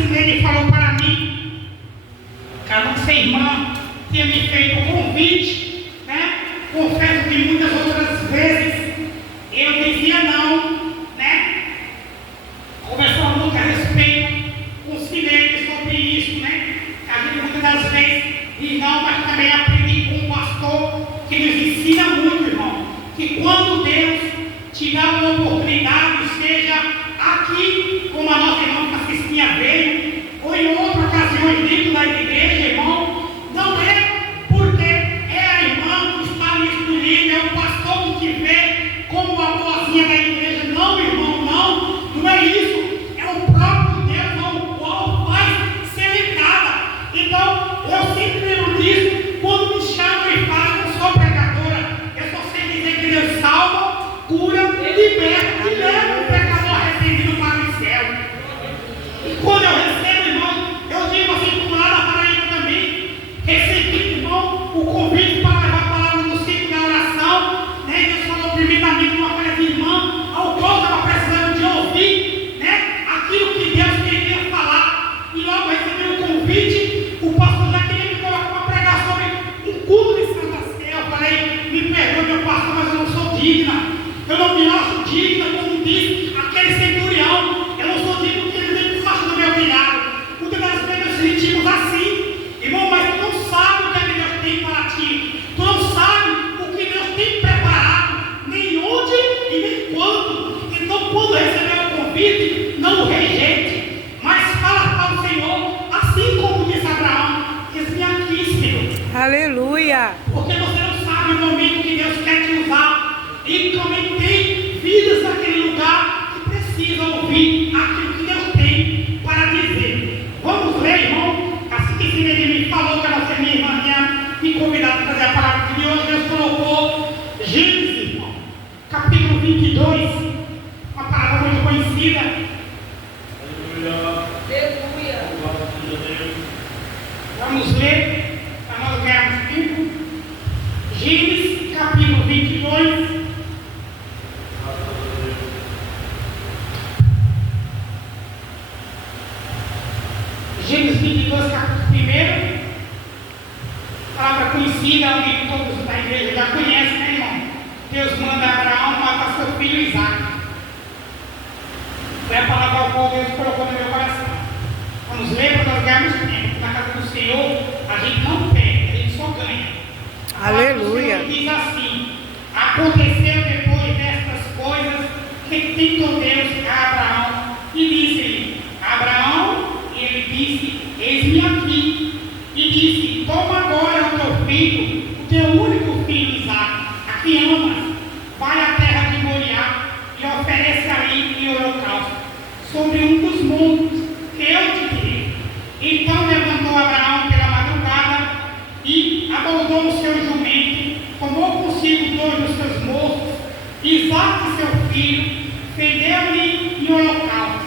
Silene falou para mim que a nossa irmã tinha me feito um convite, né? Confesso que muitas outras vezes eu dizia não, né? Conversamos muito a respeito com o Silene sobre isso, né? A gente muitas das vezes diz não, mas também aprendi com um pastor que nos ensina muito, irmão, que quando Deus te dá uma oportunidade, seja aqui, como a nossa irmã Francisquinha veio, ou em outras ocasiões dentro da igreja, irmão, não é porque é a irmã que está lhe escolhendo, é o pastor que te vê como a boazinha da igreja. Não, irmão, não é isso. É o próprio Deus ao qual faz seletada. Então, eu sempre lembro disso quando me chamam e falam que eu sou pregadora. Eu só sei dizer que Deus salva, cura, liberta e leva o pecador arrependido para o céu. E quando eu recebo, irmão, eu digo assim com Lara Paraíba também, recebi, irmão, o convite para levar a palavra no ciclo da oração, né? Deus falou primeiramente uma coisa de irmã, ao qual estava precisando de ouvir, né? Aquilo que Deus queria falar. E logo recebi o convite, o pastor já queria me colocar para pregar sobre um culto de Santa Ceia. Eu falei, me perdoe, meu pastor, mas eu não sou digna. Eu não me acho digna, como disse aquele centurião. Eu não sou digno porque ele veio debaixo do meu milagre. Muitas das vezes nos sentimos assim, irmão, mas tu não sabe o que Deus tem para ti. Tu não sabe o que Deus tem preparado, nem onde e nem quando. Então, quando receber o convite, não o rejeite, mas fala para o Senhor, assim como disse Abraão: eis-me aqui, Senhor. Aleluia. Porque você não sabe o momento que Deus quer te usar. E também tem vidas naquele lugar que precisam ouvir aquilo que Deus tem para dizer. Vamos ler, irmão. Assim que Silene me falou que a nossa minha irmã tinha me convidado para fazer a palavra de hoje, Deus colocou Gênesis, irmão, capítulo 22, uma palavra muito conhecida. Aleluia. Vamos ler, para nós ganharmos tempo. Gênesis, capítulo 22. Gênesis 22, capítulo 1. Palavra conhecida, onde todos da igreja já conhecem, né, irmão? Deus manda Abraão matar seu filho Isaac. Foi a palavra ao qual Deus colocou no meu coração. Vamos ler para nós ganharmos tempo. Na casa do Senhor, a gente não perde, a gente só ganha. Aleluia. O Senhor diz assim: aconteceu depois destas coisas que tentou Deus a Abraão e disse-lhe: Abraão, e ele disse: eis-me aqui. E disse: toma agora o teu filho, o teu único filho Isaque, a quem amas, vai à terra de Moriá e oferece ali em holocausto, sobre um dos montes que eu te direi. Então levantou Abraão pela madrugada e abordou o seu jumento, tomou consigo dois dos seus moços, Isaque seu filho, fendeu-lhe em holocausto,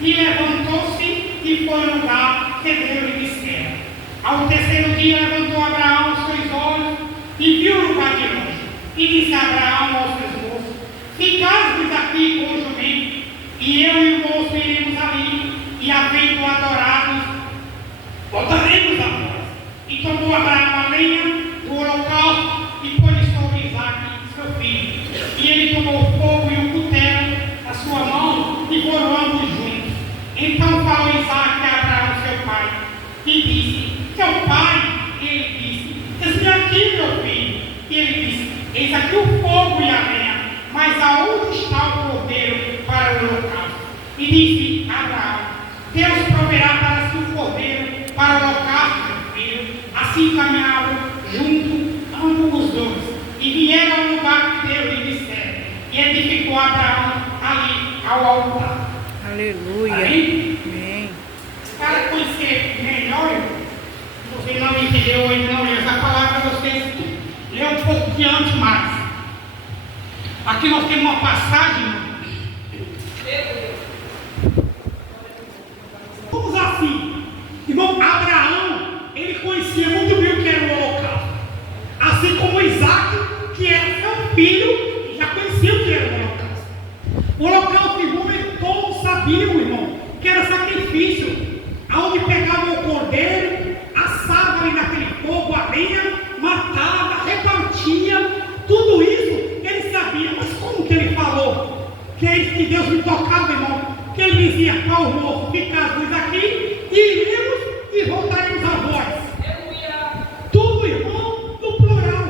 e levantou-se e foi ao lugar que Deus lhe dissera. Ao terceiro dia levantou Abraão os seus olhos e viu o lugar de longe. E disse Abraão aos seus moços: ficai-vos aqui com o jumento, e eu e o moço iremos ali, e havendo adorados, voltaremos a nós. E tomou Abraão a lenha do holocausto e pôs sobre Isaque, seu filho. E ele tomou o fogo e o cutelo na sua mão, e foram ambos juntos. Então falou Isaque a Abraão, seu pai, e disse: teu pai? E ele disse: eis-me aqui, meu filho. E ele disse: eis aqui o fogo e a lenha, mas aonde está o cordeiro para o holocausto? E disse Abraão: Deus proverá para si o cordeiro para o holocausto, meu filho. Assim caminharam junto ambos os dois, e vieram ao lugar que Deus lhe dissera, e edificou Abraão ali ao altar. Aleluia. Amém? Para conhecer melhor, você não entendeu ainda, não leu essa palavra, vocês lê um pouco diante mais. Aqui nós temos uma passagem. Vamos assim, irmão, Abraão, ele conhecia muito bem o que era o holocausto. Assim como Isaque, que era seu filho, já conhecia o que era o holocausto. O holocausto, irmão, todos sabiam, irmão, que era sacrifício. para o moço ficar as luzes aqui, iremos e voltaremos a vós. Tudo, irmão, no plural.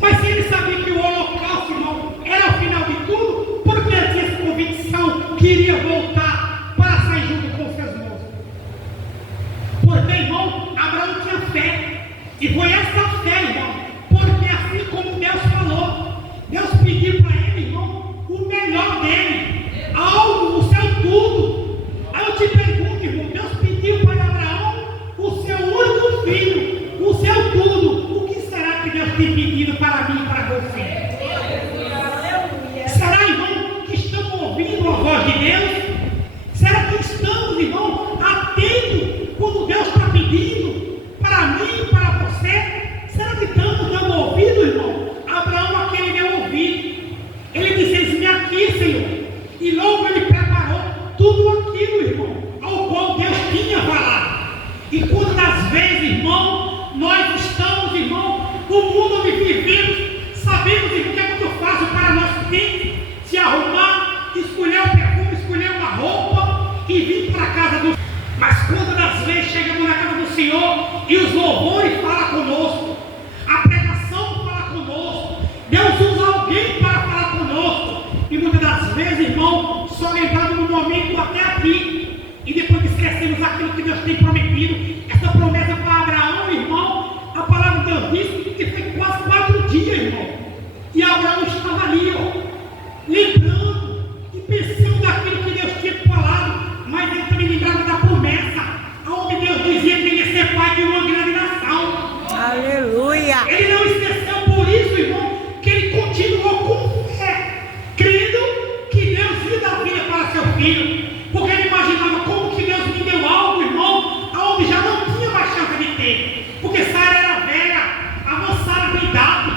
Mas se ele sabia que o holocausto, irmão, era o final de tudo, porque ele tinha essa convicção que iria voltar para sair junto com os seus moços. Porque, irmão, Abraão tinha fé. E foi essa fé, irmão, porque assim como Deus falou, Deus pediu para ele, irmão, o melhor dele, algo, o seu tudo. Aí eu te pergunto, irmão, Deus pediu para Abraão o seu único filho, o seu tudo. O que será que Deus tem pedido para mim e para você? Será, irmão, que estamos ouvindo a voz de Deus? Será que estamos, irmão, atentos quando Deus está pedindo para mim e para você? Será que estamos dando ouvido, irmão? Abraão aquele deu ouvido. Ele disse: eis-me aqui, Senhor. E logo ele preparou tudo aquilo, irmão, ao qual Deus tinha falado. E quantas vezes, irmão, nós estamos, irmão, no mundo onde vivemos, sabemos, irmão, que é muito fácil para nós se arrumar, escolher um perfume, escolher uma roupa e vir para a casa do Senhor. Mas quando das vezes chegamos na casa do Senhor e os louvores falam conosco, a pregação fala conosco, Deus usa alguém para falar conosco, e muitas das vezes, irmão, só lembrando no momento até aqui, e depois esquecemos aquilo que Deus tem prometido. Essa promessa para Abraão, irmão, a palavra de Deus diz que foi quase 4 dias, irmão, e Abraão estava ali, ó, lembrando e pensando daquilo que Deus tinha falado, mas ele também lembrava da promessa, onde Deus dizia que ele ia ser pai de uma grande nação. Aleluia. Ele não esqueceu, por isso, irmão, que ele continuou com fé, crendo que Deus ia dar vida para seu filho, porque ele imaginava como que Deus me deu algo, irmão, aonde já não tinha mais chance de ter, porque Sara era velha, avançada de idade.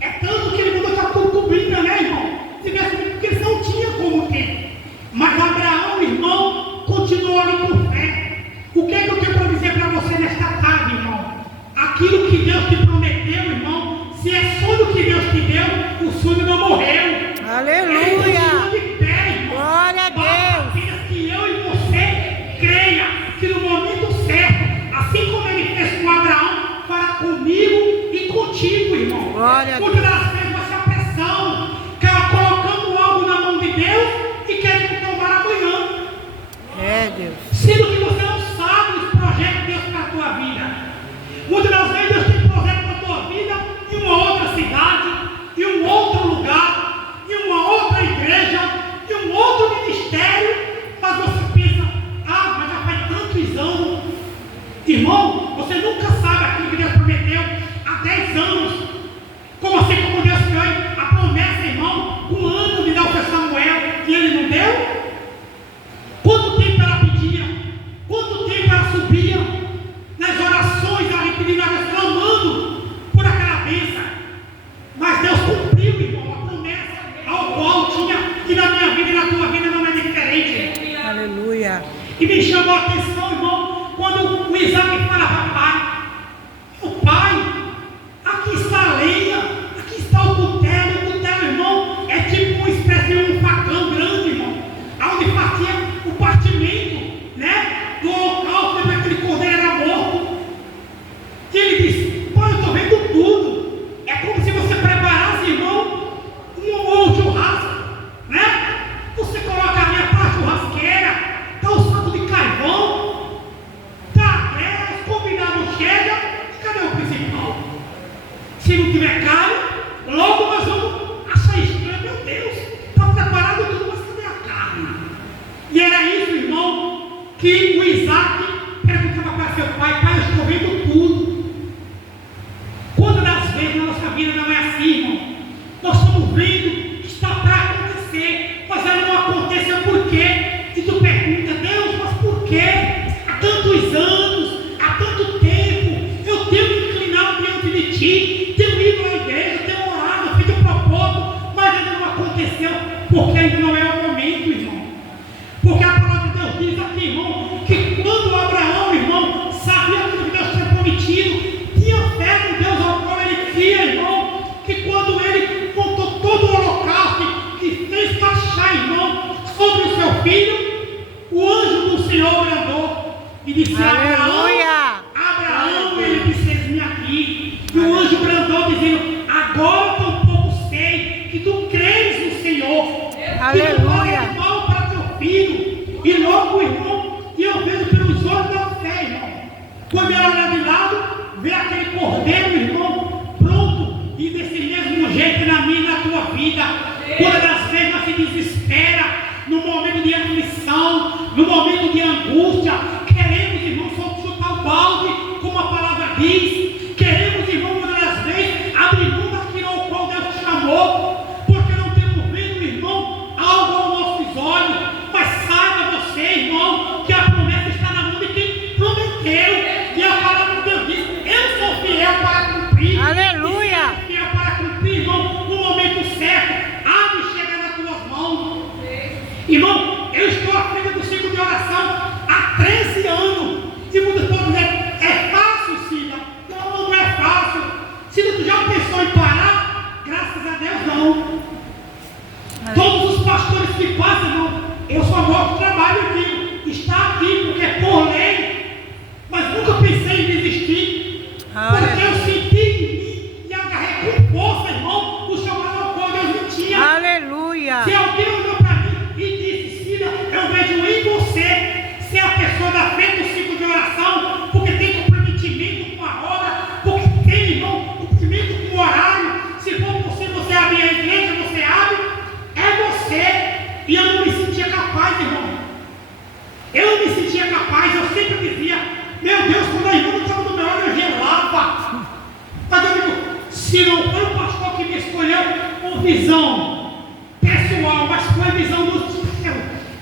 É tanto que ele mandou com concubina, né, irmão? Porque eles não tinham como ter. Mas Abraão, irmão, continuou ali por fé. O que é que eu tenho para dizer para você nesta tarde, irmão? Aquilo que Deus te prometeu, irmão, se é sonho que Deus te deu, o sonho não morreu. Aleluia. De pé, irmão. Glória a Deus. Apenas que eu e você creia que no momento certo, assim como ele fez com Abraão, fará comigo e contigo, irmão. Glória a Muitas das vezes vai ser a pressão, que ela colocando algo na mão de Deus e querendo tomar amanhã. É, Deus. Sendo que você não sabe os projetos de Deus para a tua vida. Muitas das vezes Deus tem projeto para a tua vida em uma outra cidade, em um outro lugar, em uma outra igreja, em um outro ministério, mas você pensa: ah, mas já faz tantos anos. Irmão, você nunca sabe aquilo que Deus prometeu há 10 anos. Como assim, como Deus fez a promessa, irmão, um ano de dar o seu Samuel e ele não deu? Quanto tempo ela pedia? Quanto tempo ela subia nas orações ali pedindo a Deus, clamando por aquela bênção? Mas Deus cumpriu, irmão, a promessa ao qual tinha, e na minha vida e na tua vida não é diferente. Aleluia. E me chamou a atenção, irmão, quando o Isaac falava: pai, o pai, aqui está a lenha, aqui está o cutelo, irmão, é tipo uma espécie de um facão grande, irmão, onde partia o partimento, né, do holocausto, depois que aquele cordeiro era morto. E ele disse: pai, eu estou vendo tudo, é como se você preparasse, irmão, um churrasco, né, você coloca ali a churrasqueira, está o saco de carvão, está a guerra, os convidados chegam, e cadê o principal? Se não tiver carne, logo nós vamos achar estranho. Meu Deus, está preparado tudo, mas cadê a carne? E era isso, irmão, que o Isaac perguntava para seu pai: pai, eu estou vendo tudo. Quantas das vezes na nossa vida não é assim, irmão? Nós estamos vendo que está para acontecer, mas ainda não aconteceu. Por quê? E tu pergunta: Deus, mas por quê? Há tantos anos, há tanto tempo, eu tenho me inclinado diante de ti, tenho ido à igreja, tenho orado, feito propósito, mas ainda não aconteceu, porque ainda não é o momento, irmão. Porque a palavra de Deus diz aqui, irmão, que quando Abraão, irmão, sabia aquilo que Deus tinha prometido, tinha fé no Deus ao qual ele cria, irmão, que quando ele montou todo o holocausto e fez baixar, irmão, sobre o seu filho, disse: Aleluia. Abraão, ele disse: eis-me aqui. E o anjo brandou dizendo: agora tampouco sei que tu creres no Senhor. Aleluia. Que tu olhas mal para teu filho. E logo o irmão, e eu vejo pelos olhos da fé, irmão. Quando ela olha de lado, vê aquele cordeiro, irmão, pronto, e desse mesmo jeito na minha e na tua vida. Quando às vezes nós se desespera, no momento de aflição, no momento de angústia, queremos, irmão, só chutar o balde, como a palavra diz. Queremos, irmão, muitas das vezes, abrir mão daquilo ao qual Deus te chamou, porque não temos vendo, irmão, algo aos nossos olhos. Mas saiba você, irmão, que a promessa está na mão de quem prometeu. E a palavra de Deus diz: eu sou fiel para cumprir. Aleluia. E sou fiel para cumprir, irmão, no momento certo. Há de chegar nas tuas mãos. Irmão, eu estou à frente do ciclo de oração há 13 anos. E muitos podem dizer: é fácil, Cida? Não, não é fácil. Cida, tu já pensou em parar? Graças a Deus, não. Todos os pastores que passam, irmão, eu só gosto do trabalho aqui. Está aqui porque é por lei. Mas nunca pensei em desistir. Porque eu senti em mim e agarrei com força, irmão, o chamado ao qual Deus me tinha. Aleluia. Se alguém olhou para mim e disse: Cida, eu vejo em você ser a pessoa da frente do ciclo de oração, porque tem comprometimento com a hora, porque tem, irmão, comprometimento com o horário. Se for possível você abrir a igreja, você abre. É você. E eu não me sentia capaz, irmão. Eu não me sentia capaz. Eu sempre dizia: meu Deus, quando a irmã não estava do meu lado, eu gelava. Mas eu digo: se não foi o pastor que me escolheu com visão pessoal, mas foi a visão do céu,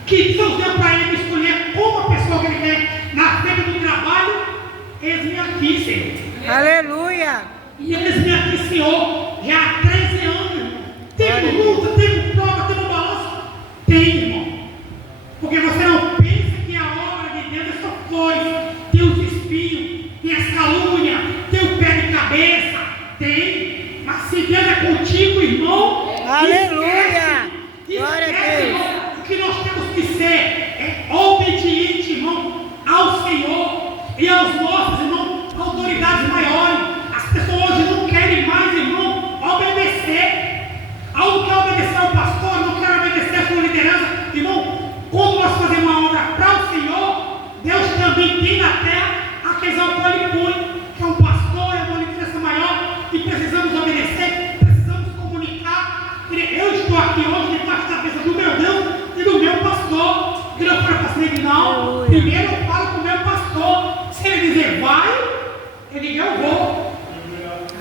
que Deus deu para ele escolher como a pessoa que ele quer na frente do trabalho, eis-me aqui, Senhor. Aleluia. E eis-me aqui, Senhor, já há 13 anos, irmão. Temos luta, temos prova, temos balanço. Tem, irmão. Porque você não pensa que a obra de Deus é só flores, tem os espinhos, tem as calúnias, tem o pé de cabeça, tem. Mas se Deus é contigo, irmão, aleluia. Glória a Deus. Irmão, o que nós temos que ser é obediente, irmão, ao Senhor e aos nossos, irmão, autoridades maiores. As pessoas hoje não querem mais, irmão, obedecer. Ao que obedecer ao pastor, não quer obedecer a sua liderança. Irmão, quando nós fazemos uma obra para o Senhor, Deus também tem na terra aqueles ao qual Ele põe, que é um pastor, é uma liderança maior, e precisamos obedecer, precisamos comunicar. Eu estou aqui hoje debaixo da cabeça do meu Deus e do meu pastor. E não falo para você, não. Primeiro eu falo com o meu pastor. Se ele dizer vai, eu digo eu vou.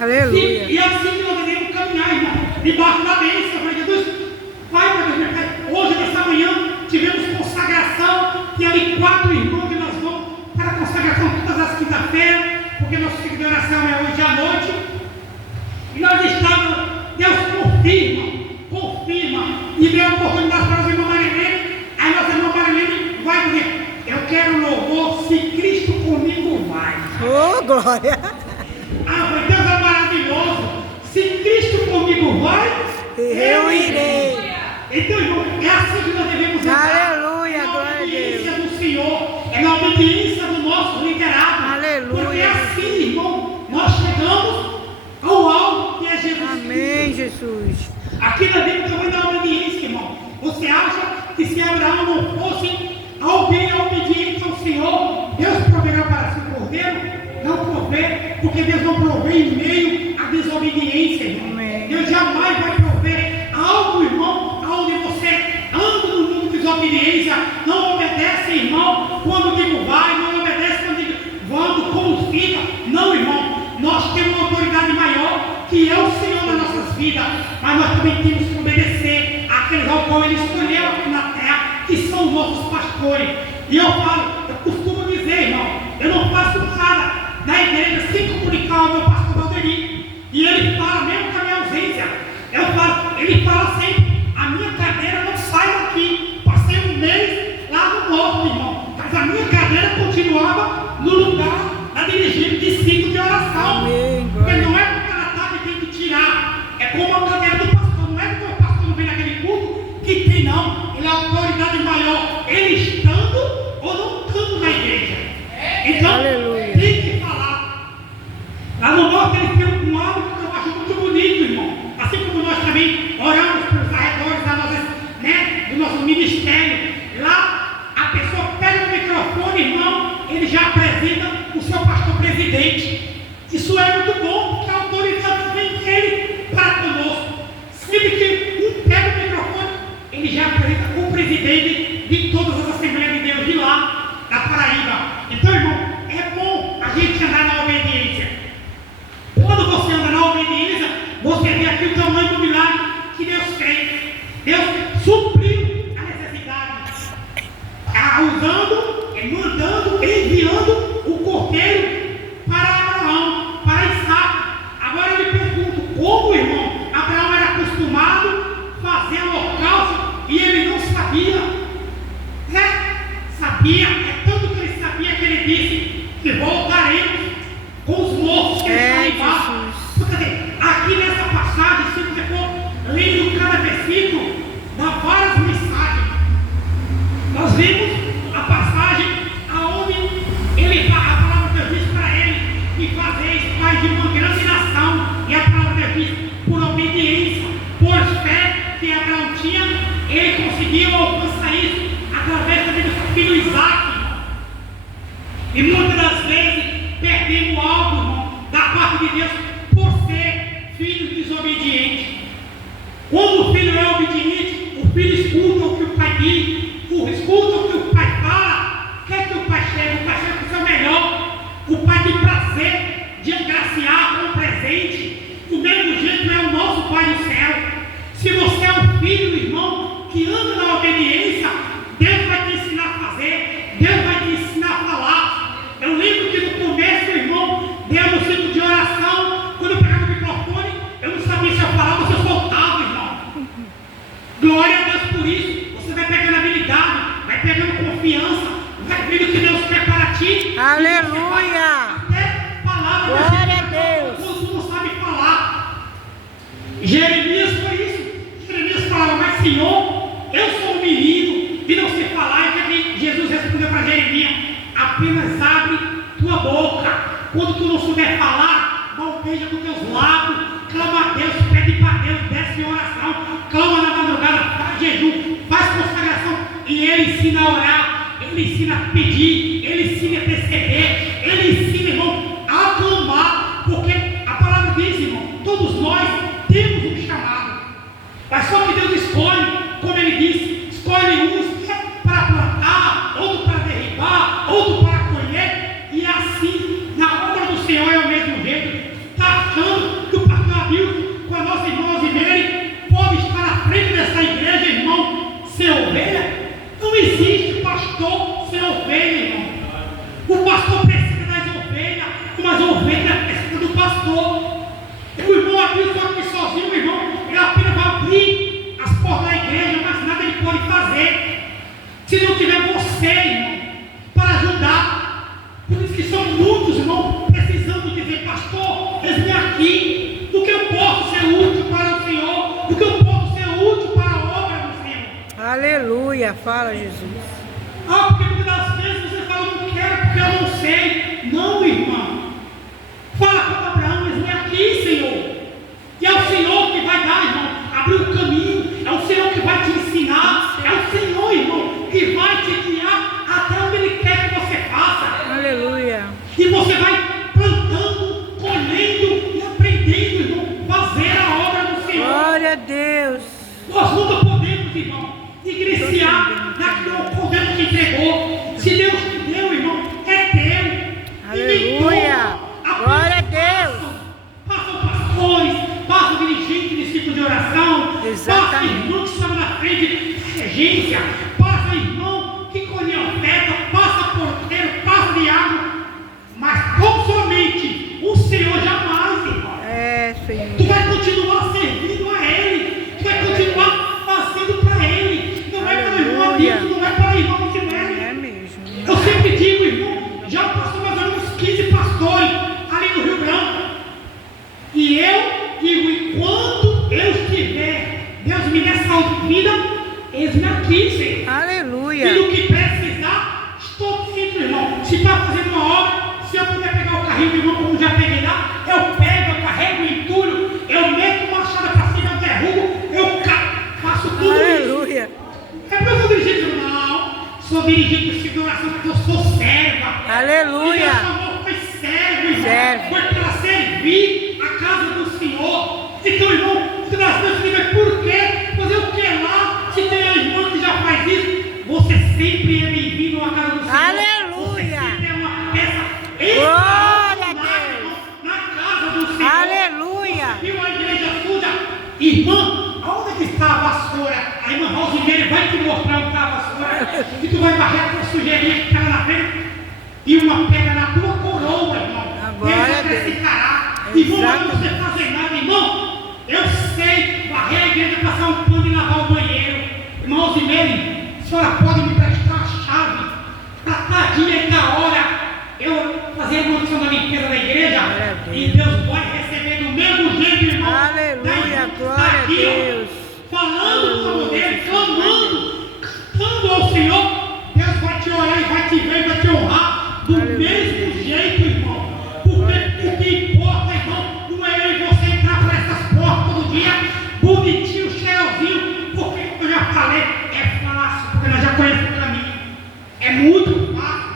Aleluia. E assim que nós devemos caminhar, irmão, debaixo da bênção. Eu falei: Jesus, vai, meu Deus, meu Pai. Hoje, nessa manhã, tivemos consagração. E ali 4 irmãos que nós vamos para a consagração todas as quinta-feiras, porque nosso ciclo de oração é hoje à noite. E nós estamos, Deus confirma, e deu a oportunidade para nós, irmã Marilene. Aí nossa irmã Marilene vai dizer: eu quero louvor se Cristo comigo vai. Oh, glória. Ah, mas Deus é maravilhoso. Se Cristo comigo vai, eu irei. Então, irmão, é assim que nós devemos andar. Aleluia, glória a Deus. É na obediência do Senhor, é na obediência do nosso liderado. Aleluia. Porque assim, irmão, nós chegamos ao alvo que é Jesus. Amém, Jesus. Aqui nós vemos também da obediência, irmão. Você acha que se Abraão não fosse alguém obediente ao Senhor, Deus proverá para si o cordeiro? Não provê, porque Deus não provê em meio à desobediência, irmão. Amém. Deus jamais vai prover algo, irmão, onde você anda no mundo de desobediência, não obedece, irmão, quando digo vai, não obedece quando digo vamos, como fica. Não, irmão, nós temos uma autoridade maior, que é o Senhor nas nossas vidas, mas nós também temos que obedecer àqueles ao qual Ele escolheu aqui na terra, que são os nossos pastores. E eu costumo dizer, irmão, eu não faço nada na igreja sem comunicar ao meu pastor Valderi. E ele fala, mesmo com a minha ausência, ele fala sempre: a minha cadeira não sai daqui. Passei um mês lá no norte, irmão, mas a minha cadeira continuava no lugar da dirigente de ciclo de oração. Amém, porque não é porque ela está que tem que tirar, é como a cadeira do pastor. Não é porque o pastor não vem naquele culto que tem, não. Ele é a autoridade maior, ele estando ou não estando na igreja. obediente. Isso é muito bom, porque a autoridade vem dele para conosco. Sempre que um pega o microfone, ele já apresenta o presidente de todas as Assembleias de Deus de lá, da Paraíba. Então, irmão, é bom a gente andar na obediência. Quando você anda na obediência, você vê aqui o tamanho do milagre que Deus fez. Deus supriu a necessidade, usando, mandando, enviando o cordeiro para Abraão, para Isaac. Agora eu lhe pergunto, como, irmão, Abraão era acostumado a fazer holocausto e ele não sabia? Sabia, é tanto que ele sabia que ele disse que voltaremos com os mortos que estão embaixo. Aqui nessa passagem, se você for lendo cada versículo, dá várias mensagens. Nós vimos a passagem aonde a palavra de Deus diz para ele que fazeis pai de uma grande nação. E a palavra de Deus diz, por obediência, por fé que Abraão tinha, ele conseguiu alcançar isso através também do seu filho Isaac. E muitas das vezes perdemos algo, irmão, da parte de Deus por ser filho desobediente. Quando o filho é obediente, o filho escuta o que o pai diz, escuta o que o pai fala. Quer que o pai chegue? O pai chega com o seu melhor. O pai tem prazer de agraciar com o presente. Do mesmo jeito é o nosso Pai do céu. Se você é um filho, irmão, que anda na obediência, Deus vai te ensinar a fazer, Deus vai te ensinar a falar. Eu lembro que no começo, irmão, Deus no ciclo de oração, quando eu pegava o microfone, eu não sabia se eu falava ou se eu soltava, irmão. Glória a Deus por isso. Você vai pegando habilidade, vai pegando confiança, vai vendo que Deus quer para ti. Aleluia! Até palavra. Glória a Deus. Quando não sabe falar. Jeremias foi isso. Jeremias falava, mas Senhor, eu sou um menino e não sei falar. E que Jesus respondeu para Jeremias, apenas abre tua boca. Quando tu não souber falar, balbeja com teus lábios, clama a Deus, pede para Deus, desce em oração, clama na madrugada, faz jejum, faz consagração, e Ele ensina a orar, Ele ensina a pedir, Ele ensina a interceder, Ele ensina, irmão, a clamar, porque a palavra diz, irmão, todos nós temos um chamado, mas só que Deus escolhe, como Ele disse, escolhe uns para plantar, outro para derribar, outro para colher, e assim, na obra do Senhor é o mesmo jeito. Está achando que o pastor Abilton, com a nossa irmã Osimeire, pode estar à frente dessa igreja, irmão, ser ovelha? Não existe pastor sem ovelha, irmão. O pastor precisa das ovelhas, mas a ovelha precisa do pastor. O irmão Abilton aqui sozinho, irmão, ele apenas vai abrir as portas da igreja, mas nada ele pode fazer se não tiver você, irmão, para ajudar. Por isso que são muitos, irmão, precisando dizer, pastor, eis-me aqui, do que eu posso ser útil para o Senhor, do que eu posso ser útil para a obra do Senhor. Aleluia, fala Jesus. Porque muitas das vezes você fala, não quero porque eu não sei. Não, irmão. Fala com Abraão, eis-me aqui, Senhor. E é o Senhor que vai dar, irmão, abrir o caminho, é o Senhor que vai te ensinar, é o Senhor, irmão, que vai te guiar até onde Ele quer que você faça. Aleluia. E você vai plantando, colhendo e aprendendo, irmão, fazer a obra do Senhor. Glória a Deus. Nós nunca podemos, irmão, ingressiar naquilo que o Deus te entregou. Se Deus te deu, irmão, é teu. Aleluia. Glória a Deus. Passam pastores, passam dirigentes de ciclo de oração, Exatamente. passa irmão que estava na frente da regência, passa irmão que colhia oferta, passa porteiro, passa diabo, mas tão somente o Senhor jamais, irmão. É, Senhor. Tu vai continuar servindo a Ele, tu vai continuar fazendo para Ele, não é para o irmão Aleluia. amigo, não é para o irmão que merece. É mesmo. Eu sempre digo, irmão, já passou mais ou menos 15 pastores ali no Rio Branco. E eu digo, enquanto eu estiver, Deus me dê saúde e vida, eis-me aqui, Senhor. Aleluia. E no que precisar, estou simples, irmão. Se está fazendo uma obra, se eu puder pegar o carrinho do irmão, como já peguei lá, eu pego, eu carrego o entulho, eu meto uma machada para cima, eu derrubo, eu faço tudo isso. Aleluia. É para eu sou dirigente? Não, sou dirigente de oração porque eu sou serva. Aleluia. E Deus chamou, foi servo, irmão. Servo. Foi para servir a casa do Senhor. Então, irmão, você nós mas por quê? Fazer o que lá? Se tem a irmã que já faz isso, você sempre é bem-vindo à casa do Senhor. Aleluia. Você sempre é uma peça Glória a extraordinária, Deus. irmão, na casa do Senhor. Aleluia. Você viu a igreja suja? Irmã, aonde que está a vassoura? A irmã Rosimeire vai te mostrar onde está a vassoura. E tu vai varrer a tua sujeirinha que está na frente. E uma pedra na tua coroa, irmão. Agora Deus vai ficará. Irmão, não você fazer nada, irmão. Eu sei, varrer a igreja, passar um pano e lavar o banheiro. Irmão Rosimeire, a senhora pode me prestar a chave para cada dia e cada hora eu fazer a manutenção da limpeza da igreja? E Deus vai receber do mesmo jeito, irmão. Aleluia, glória a Deus. Falando com Deus, clamando, cantando ao Senhor, Deus vai te olhar e vai te ver e vai te honrar do mesmo jeito, irmão. Porque o que importa, irmão, não é eu e você entrar por essas portas todo dia, bonitinho, cheirosinho, porque eu já falei, é fácil, porque nós já conhecemos o caminho. É muito fácil.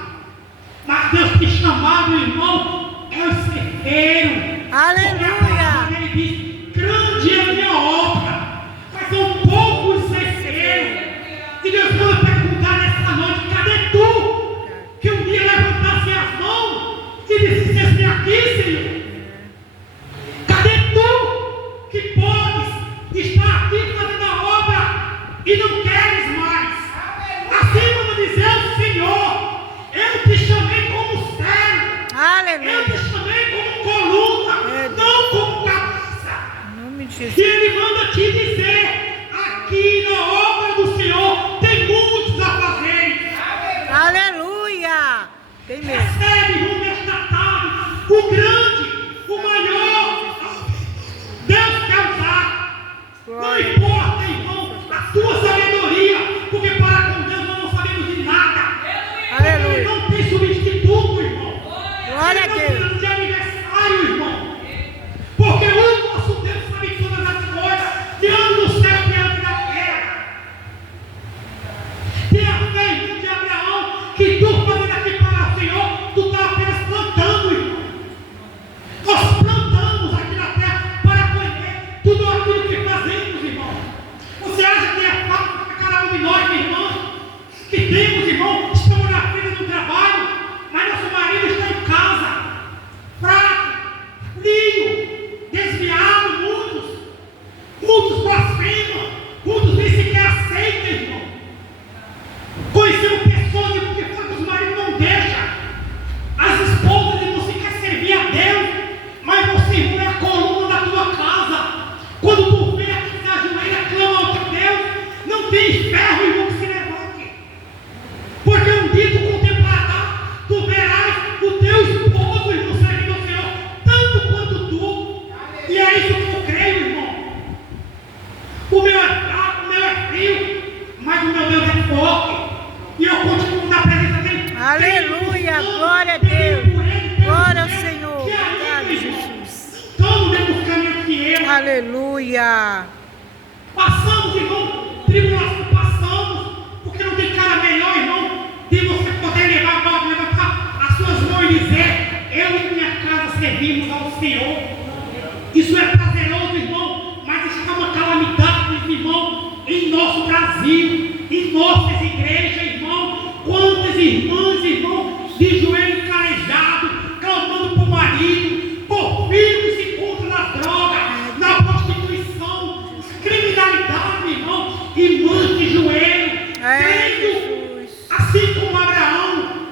Mas Deus te chamado, irmão, é o certeiro. Aleluia. Ele diz, grande é a minha obra, mas são poucos certeiros. E Deus vai perguntar nessa noite, cadê tu? Que um dia levantasse as mãos e dissesse aqui, Senhor. Cadê tu que podes estar aqui fazendo a obra e não queres mais? Assim vamos dizer ao Senhor, eu te chamei como servo. Eu Aleluia. te chamei como coluna, não como cabeça. Em nome de E Jesus. Ele manda te dizer, aqui na obra do Senhor tem muitos a fazer. Aleluia. Tem mesmo. Recebe, irmão, nesta tarde, o grande, o maior. Deus quer usar. Não Glória. importa, irmão, a tua sabedoria, porque para com Deus nós não sabemos de nada. Ele Aleluia. não tem substituto, irmão. Glória a Ele não Deus. precisa de aniversário, irmão. Porque o nosso Deus sabe todas as coisas, tirando do céu e diante da terra. Tenha fé, irmão, de Abraão, que tu fazendo aqui para o Senhor, tu está apenas plantando, irmão. Nós plantamos aqui na terra para colher tudo aquilo que fazemos, irmão. Você acha que é fácil para cada um de nós, irmãos, que temos, irmão, estamos na frente do trabalho, mas nosso marido está em casa, fraco, frio, desviado, muitos blasfemam, muitos nem sequer aceitam, irmão. Conhecemos pessoas que falam que os maridos não deixam, as esposas e você quer servir a Deus, mas você, irmão, é a coluna da tua casa. Quando tu vem aqui, se ajoelha, clama ao teu Deus, não tem ferro, irmão, que se levante. Porque um dia tu contemplarás, tu verás o teu esposo, irmão, servindo ao Senhor, tanto quanto tu. E é isso que eu creio, irmão. O meu é fraco, o meu é frio, mas o meu Deus é forte. E eu continuo na presença dele. Aleluia, glória a Deus. Glória ao Senhor. Obrigado, Jesus. Estamos dentro dos caminhos que ele. Aleluia. Passamos, irmão, tribulação, passamos, porque não tem cara melhor, irmão, de você poder levantar as suas mãos e dizer, eu e minha casa servimos ao Senhor. Isso é prazeroso, irmão, mas está uma calamidade, irmão, em nosso Brasil, em nossas igrejas, irmão. Quantas irmãs, irmão, de joelho calejado, clamando por marido, por filho que se encontra na droga, na prostituição, criminalidade, irmão, irmãs de joelho, crendo, assim como Abraão.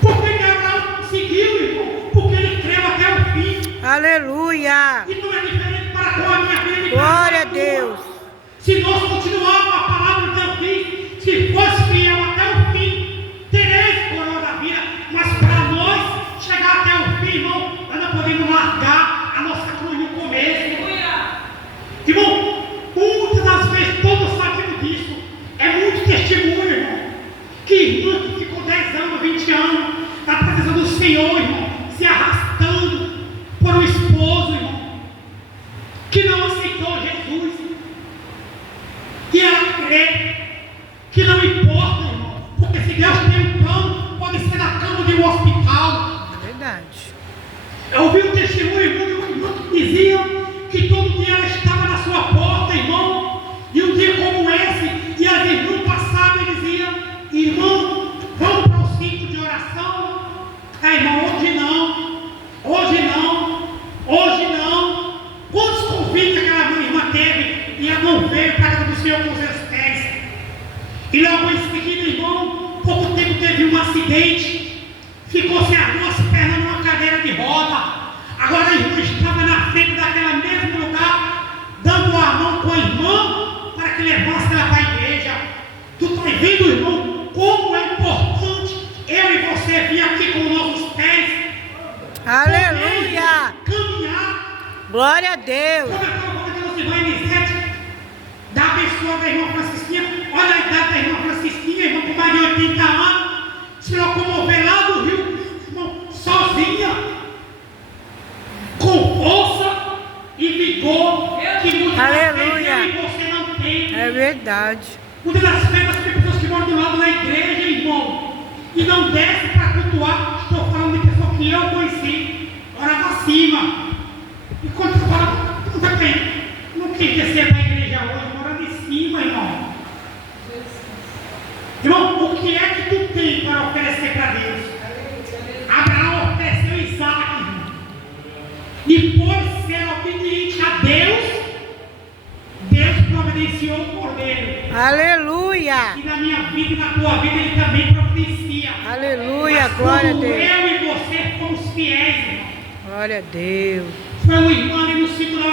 Por que Abraão conseguiu, irmão? Porque ele creu até o fim. Aleluia. E não é diferente para com a minha vida. Glória a Deus. Se nós continuarmos a palavra de Deus diz, se fosse fiel até o fim, tereis coroa da vida. Mas para nós chegar até o fim, irmão, nós não podemos largar a nossa cruz no começo. Irmão, muitas das vezes, todos sabemos disso. É muito testemunho, irmão. Que irmã que ficou 10 anos, 20 anos, na presença do Senhor, irmão, se arrastando por um esposo, irmão, que não aceitou Jesus. E ela crê que não importa, irmão, porque se Deus tem um plano, pode ser na cama de um hospital, Eu ouvi um testemunho de um irmão que dizia que todo dia ela estava na sua porta, irmão, e um dia como esse, e as irmãs passavam e diziam: irmão, vamos para o ciclo de oração? Irmão, hoje não, hoje não, hoje não. Quantos convites aquela irmã teve e a não veio para a casa do Senhor com os seus pés? E logo em seguida, irmão, pouco tempo teve um acidente, ficou sem as duas pernas numa cadeira de roda. Agora a irmã estava na frente daquele mesmo lugar, dando a mão com a irmã para que levasse ela para a igreja. Tu está vendo, irmão, como é importante eu e você vir aqui com os nossos pés? Aleluia! Caminhar. Glória a Deus! Como eu estava falando, irmã Elisete, da pessoa da irmã Francisquinha, olha a idade da irmã Francisquinha, irmã com mais de 80 anos, se locomover lá do Rio, irmão, sozinha, com força e vigor, que muitas das vezes eu e você não tem. É verdade. Muitas das vezes tem pessoas que moram do lado da igreja, irmão, e não desce para cultuar. Estou falando de pessoa que eu conheci, orava acima. E quando você fala, não quis descer para a igreja hoje, mora de cima, irmão. Irmão, o que é que tu tem para oferecer para Deus? Abraão ofereceu Isaac, irmão. Depois de ser obediente a Deus, Deus providenciou o cordeiro. Aleluia! E na minha vida e na tua vida Ele também providencia. Aleluia! Mas Glória a quando Deus! eu e você fomos fiéis, irmão, Glória a Deus! foi um irmão ali no ciclo da